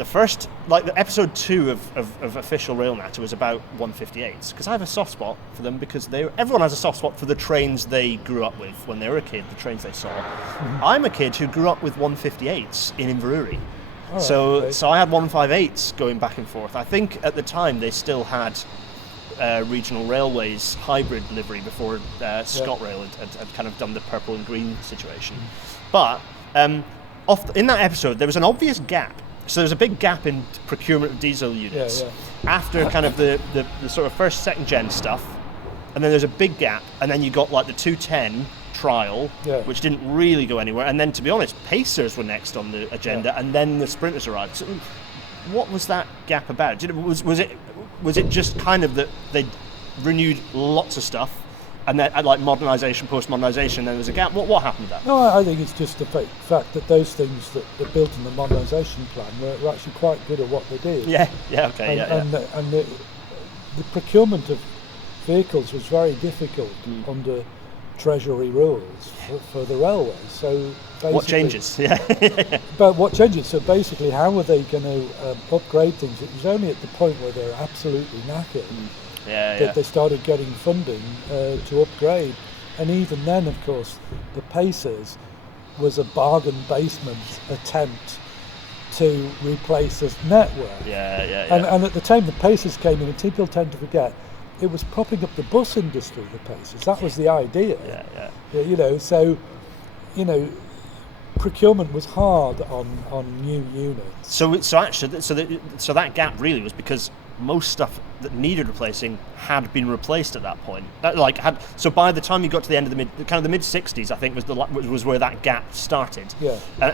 the first, like the episode 2 of Official Rail Matter was about 158s, because I have a soft spot for them, because everyone has a soft spot for the trains they grew up with when they were a kid, the trains they saw. Mm-hmm. I'm a kid who grew up with 158s in Inverurie. So I had 158s going back and forth. I think at the time they still had Regional Railways hybrid livery before ScotRail had kind of done the purple and green situation. But in that episode, there was an obvious gap. So there's a big gap in procurement of diesel units after kind of the sort of first, second gen stuff, and then there's a big gap, and then you got like the 210 trial, which didn't really go anywhere, and then to be honest, Pacers were next on the agenda, and then the Sprinters arrived. So what was that gap about? Was it just kind of that they renewed lots of stuff, and then like modernisation, post-modernisation, there was a gap? What happened to that? No, I think it's just the fact that those things that are built in the modernisation plan were actually quite good at what they did. And the procurement of vehicles was very difficult under Treasury rules for the railways. So what changes? But what changes? So basically, how were they going to upgrade things? It was only at the point where they were absolutely knackered that they started getting funding to upgrade. And even then, of course, the Pacers was a bargain basement attempt to replace this network. And at the time the Pacers came in, and people tend to forget, it was propping up the bus industry, the Pacers. That was the idea. Procurement was hard on new units. So that gap really was because most stuff that needed replacing had been replaced at that point. So by the time you got to the end of the mid 60s, I think was where that gap started.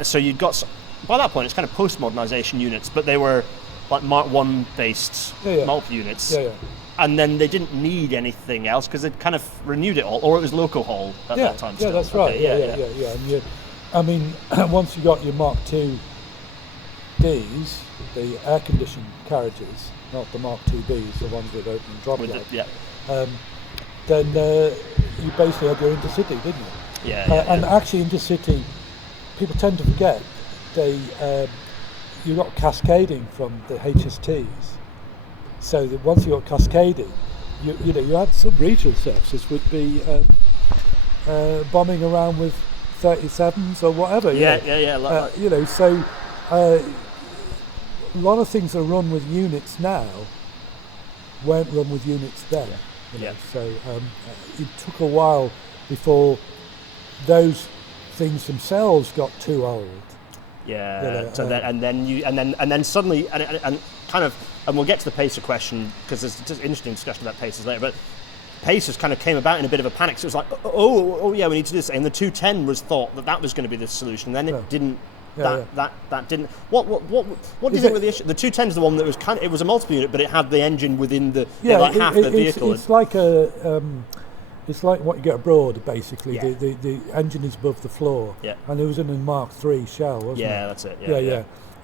So you'd got, by that point, it's kind of post-modernisation units, but they were like Mark 1 based multi units. And then they didn't need anything else because they'd kind of renewed it all, or it was local haul at that time. Yeah, that's right. And once you got your Mark 2 Ds, the air-conditioned carriages, not the Mark 2Bs, the ones with open drop leg, then you basically had your intercity, didn't you? And actually, intercity, people tend to forget, you got cascading from the HSTs. So that once you got cascading, you had some regional services would be bombing around with 37s or whatever. So a lot of things are run with units now weren't run with units then. So it took a while before those things themselves got too old. And then suddenly and we'll get to the Pacer question because there's just interesting discussion about Pacers later. But Pacers kind of came about in a bit of a panic. So it was like, we need to do this. And the 210 was thought that was going to be the solution. Then it didn't. That didn't. What do you think with the issue? The 210 is the one that was it was a multiple unit, but it had the engine within the half the vehicle. It's like it's like what you get abroad, basically. The engine is above the floor. And it was in a Mark III shell, wasn't it? That's it.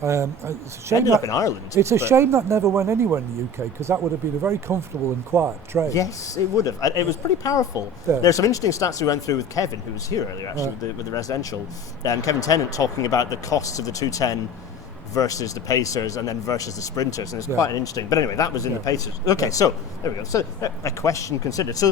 It's a shame ended up in Ireland. It's a shame that never went anywhere in the UK, because that would have been a very comfortable and quiet train. Yes, it would have. It was pretty powerful. There's some interesting stats we went through with Kevin, who was here earlier, actually, with the residential. Kevin Tennant talking about the costs of the 210 versus the Pacers and then versus the Sprinters, and it's quite interesting. But anyway, that was in the Pacers. Okay, so there we go. So a question considered. So